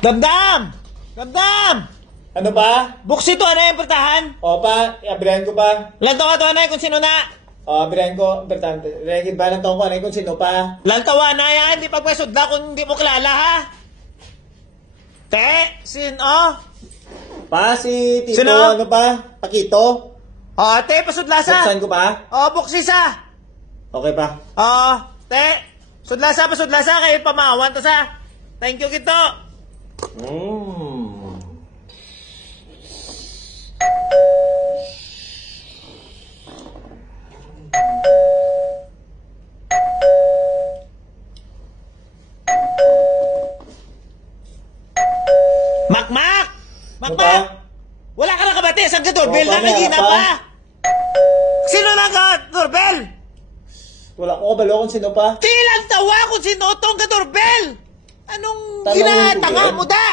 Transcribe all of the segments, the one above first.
Damdam! Damdam! Ano pa? Buksi to, ano yung pertahan? O pa, abrihan ko pa. Lantawa to, ano kung sino na? O, abrihan ko, importante. Rekid ba ng taong ko, ano kung sino pa? Lantawa na yan, hindi pagpasudla kung hindi mo kilala ha? Te, sino? Pa, si Tito, Sino? ano pa? Pakito? O, te, pasudlasa. Buksan ko pa? O, buksisa. Okay pa. O, te, pasudlasa, kayo pamawan to sa. Thank you, kito. Makmak! Makmak! Wala ka na kabate, saan ka doorbell? Nakagina pa! Sino na ka doorbell? Wala ko kabalo kung sino pa. Tilang tawa kung sino tong ka doorbell! Anong Tanawin ginatanga ko, mo da?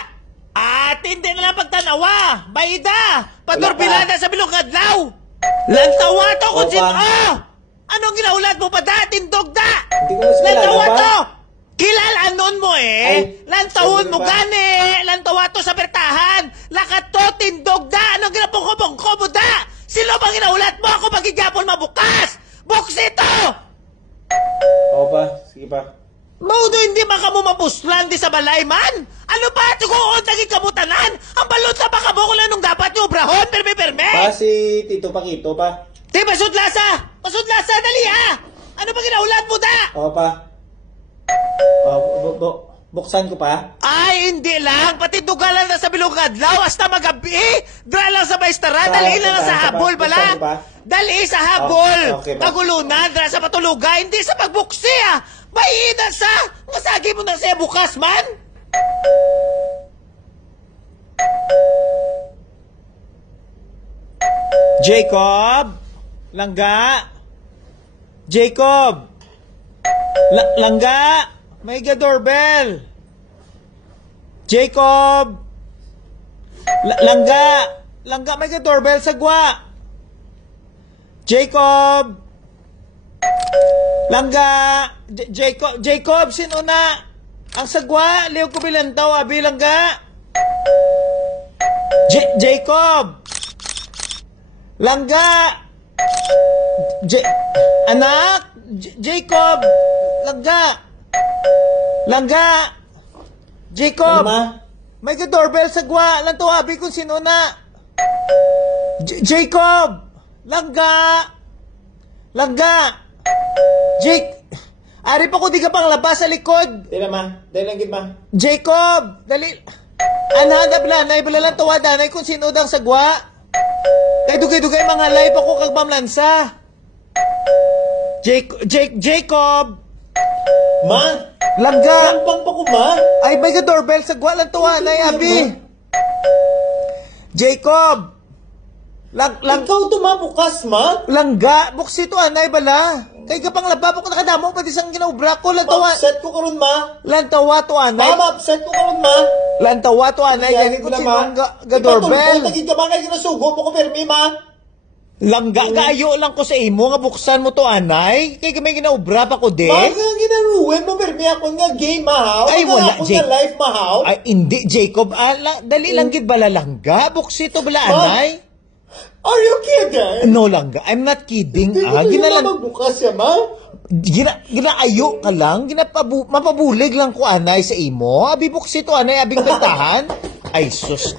At hindi na lang pagtanawa! Bayda! Padorbilada sa bilog adlaw! Lantawa to kung Opa. sino! Oh! Anong ginaulat mo pa da? Tindog da! Hindi ko mas kilala Lantawa pa. to! Kilalanon mo eh! Ay, Lantawon sabi mo ba? gani! Lantawa to sa bertahan! Lakat to, tindog da! Anong ginapong-kopong mo da? Sino bang ginaulat mo? Ako magigapon mabukas! Buksito! O pa, sige pa. Maudo hindi makamo mapuslan di sa balay man! Ano pa? Tugoon naging kamutanan! Ang balot na baka mo kung anong dapat nyo obrahon! Perme! Pa, si Tito Pakito pa. Di, pasudlasa! Pasudlasa! Dali ha! Ano ba ginaulat mo da? O pa. Buksan ko pa. Ay, hindi lang! Pati dugalan na sa bilog adlaw hasta magabi! Dra lang sa baistara! Dali lang sa habol bala! Buksan ko pa. Dali sa habol! Okay ba? Kagulunan! Dra sa patuluga! Hindi sa pagbuksi ah! Maida sa! Masagi mo na siya bukas man! Jacob! Langga! Jacob! Langga! May doorbell! Jacob! Langga! Langga, may doorbell sa gwa! Jacob! Langga! Jacob, sino na? Ang sagwa, liw ko bilantaw, abi langga! Jacob! Langga! Anak! Jacob! Langga! Langga! Jacob! Ano ma? May doorbell sa gwa. Lanto abi kung sino na. Jacob! Langga! Langga! Ari pa ko di ka pang labas sa likod. Dila ma. Dila lang gid ma. Jacob! Dali. Anhagap na. Naibala lang tawa danay kung sino dang sagwa. Kay dugay-dugay mga live ako kag pamlansa. Jacob! Ma! Langga! Lampang pa ko ma! Ay, may doorbell sa gwa lang tawa na abi. Jacob! Ikaw tumabukas ma! Langga! Buksi to anay bala. Kay ka pang lababo ko nakadamo pati sang ginaubra ko lantawa. Ma-upset ko karon ma! Lantawa to anay. Ma-upset ko karon ma! Lantawa to anay. Yan kung sino ang doorbell. Ipatulog ka ba kayo ginasugo mo ko permi ma! Langga, gayo lang ko sa imo nga buksan mo to anay. Kay may ginaubra pa ko de. Bakit nga ginaruin mo permi ako nga game mahaw? Ay, wala, Ako Jake. nga live mahaw? Ay, hindi, Jacob. Dali lang gid bala langga. Buksi to bala anay. Are you kidding? No langga. I'm not kidding. Hindi ko Ginalang. magbukas siya ma! Ginaayo ka lang. Mapabulig lang ko anay sa imo. Abi buksi to anay. Abing bentahan. Ay, sus.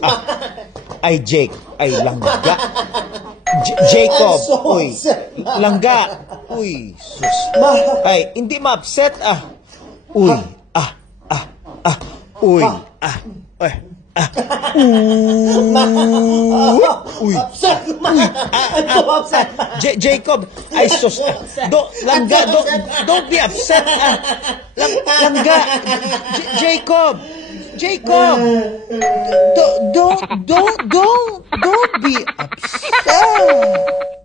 Ay, Jake. Ay, langga. Jacob. I'm so Uy. upset, ma. Langga. Uy, sus. Ma! Ay, hindi ma-upset Uy. Uy. Uy. Upset ma! I'm so upset ma! Jacob, ay sus. Langga, don't be upset. Langga. Jacob. Don't be upset.